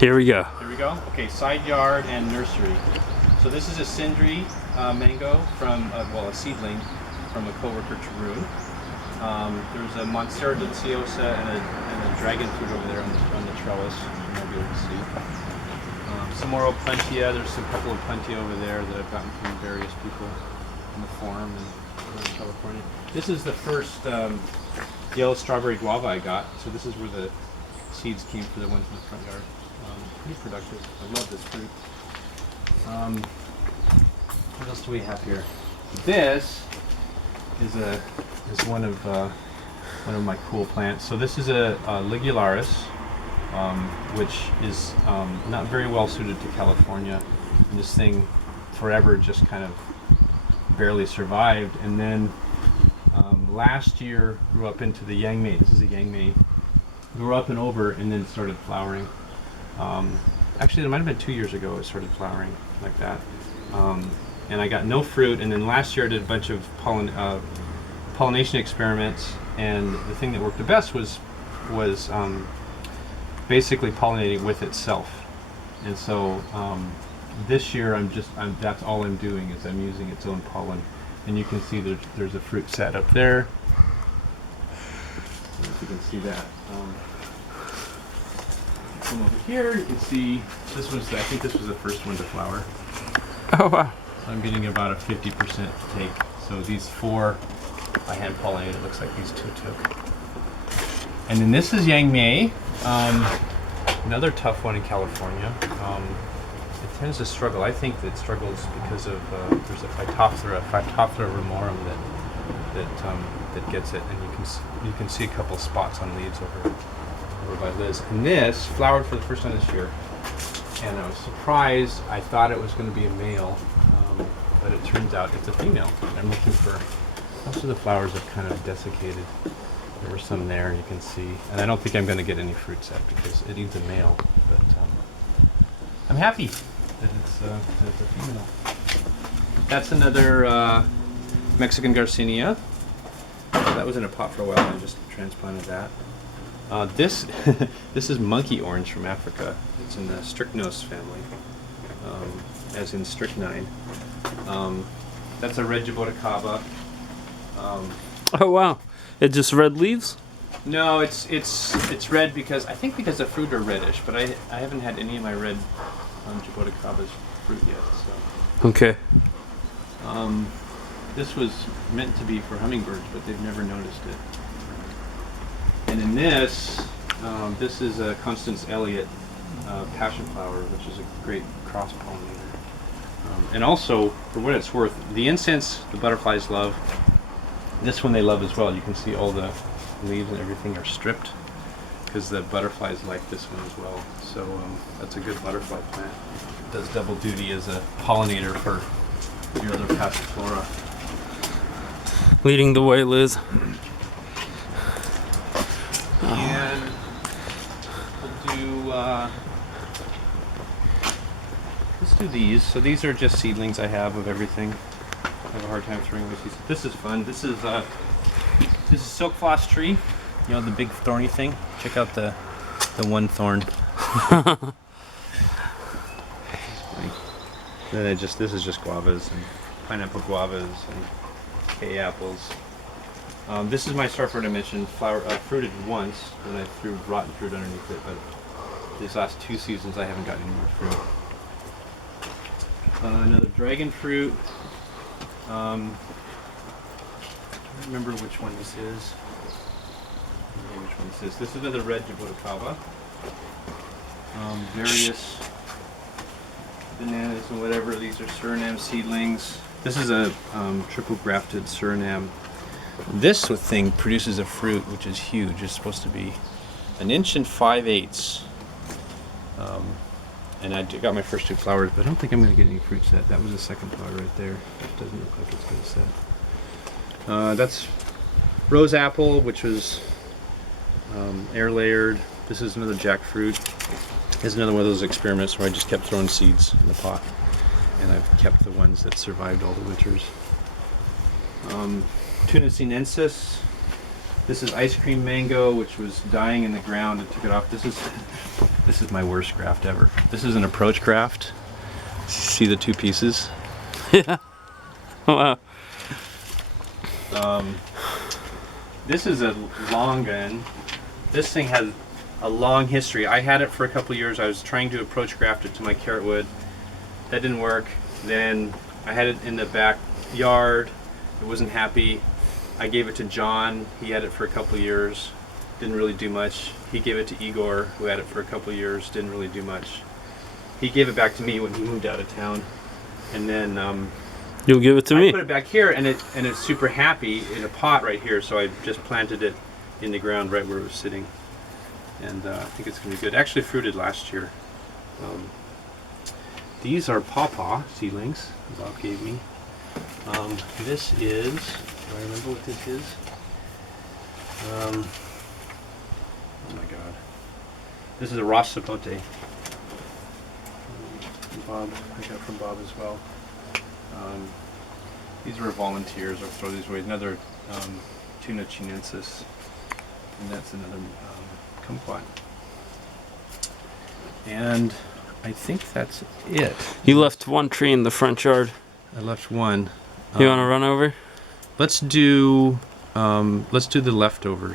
Here we go. Here we go. Okay, side yard and nursery. So this is a Sindri mango from, well, a seedling from a coworker, Tarun. There's a Monstera deliciosa and a dragon fruit over there on the trellis. You might be able to see. Some more Opuntia. There's a couple of Opuntia over there that I've gotten from various people on the farm in California. This is the first yellow strawberry guava I got. So this is where the seeds came for the ones in the front yard. Pretty productive. I love this fruit. What else do we have here? This is one of my cool plants. So this is a ligularis, which is not very well suited to California. And this thing forever just kind of barely survived. And then last year grew up into the Yangmei. This is a Yangmei. Grew up and over, and then started flowering. Actually, it might have been 2 years ago it started flowering like that. And I got no fruit, and then last year I did a bunch of pollination experiments, and the thing that worked the best was basically pollinating with itself. And so this year that's all I'm doing is I'm using its own pollen. And you can see there's a fruit set up there. I don't know if you can see that. Come over here, you can see I think this was the first one to flower. Oh wow. So I'm getting about a 50% take. So these 4 I hand pollinated. It looks like these 2 took. And then this is Yangmei, another tough one in California. It tends to struggle. I think that it struggles because of there's a Phytophthora ramorum that gets it, and you can see a couple spots on leaves over by Liz. And this flowered for the first time this year, and I was surprised. I thought it was going to be a male, but it turns out it's a female. I'm looking for, most of the flowers are kind of desiccated. There were some there, you can see, and I don't think I'm going to get any fruit set because it needs a male, but I'm happy that it's a female. That's another Mexican Garcinia. That was in a pot for a while, and I just transplanted that. This is monkey orange from Africa. It's in the strychnos family, as in strychnine. That's a red jaboticaba. Oh wow. It just red leaves? No, it's red because the fruit are reddish, but I haven't had any of my red jaboticabas fruit yet. So. Okay. This was meant to be for hummingbirds, but they've never noticed it. And in this is a Constance Elliott passion flower, which is a great cross pollinator. And also, for what it's worth, the incense the butterflies love. This one they love as well. You can see all the leaves and everything are stripped because the butterflies like this one as well. So that's a good butterfly plant. It does double duty as a pollinator for your other passiflora. Leading the way, Liz. And we'll do, let's do these. So these are just seedlings I have of everything. I have a hard time throwing away seeds. This is fun. This is silk floss tree. You know, the big thorny thing. Check out the one thorn. Then this is just guavas and pineapple guavas and K apples. This is my starfruit I mentioned, fruited once, and I threw rotten fruit underneath it, but these last 2 seasons I haven't gotten any more fruit. Another dragon fruit. I don't remember which one this is. This is another red jaboticaba. Various bananas and whatever. These are Suriname seedlings. This is a triple grafted Suriname. This thing produces a fruit which is huge. It's supposed to be 1 5/8 inches. And I got my first 2 flowers, but I don't think I'm going to get any fruit set. That was the second flower right there. That doesn't look like it's going to set. That's rose apple, which was air layered. This is another jackfruit. This is another one of those experiments where I just kept throwing seeds in the pot, and I've kept the ones that survived all the winters. Tuna sinensis. This is ice cream mango, which was dying in the ground. I took it off. This This is my worst graft ever. This is an approach graft. See the two pieces? Yeah. Wow. This is a long gun. This thing has a long history. I had it for a couple years. I was trying to approach graft it to my carrot wood. That didn't work. Then I had it in the backyard. I wasn't happy. I gave it to John. He had it for a couple years. Didn't really do much. He gave it to Igor, who had it for a couple years. Didn't really do much. He gave it back to me when he moved out of town. And then You'll give it to I me. put it back here, and it's super happy in a pot right here. So I just planted it in the ground right where it was sitting, and I think it's gonna be good. Actually, fruited last year. These are pawpaw seedlings Bob gave me. This is. Do I remember what this is? Oh my God. This is a Ross Sapote. Bob, I got from Bob as well. These were volunteers. I'll throw these away. Another Tuna chinensis, and that's another kumquat. And I think that's it. You left one tree in the front yard. I left one. You want to run over? Let's do the leftovers.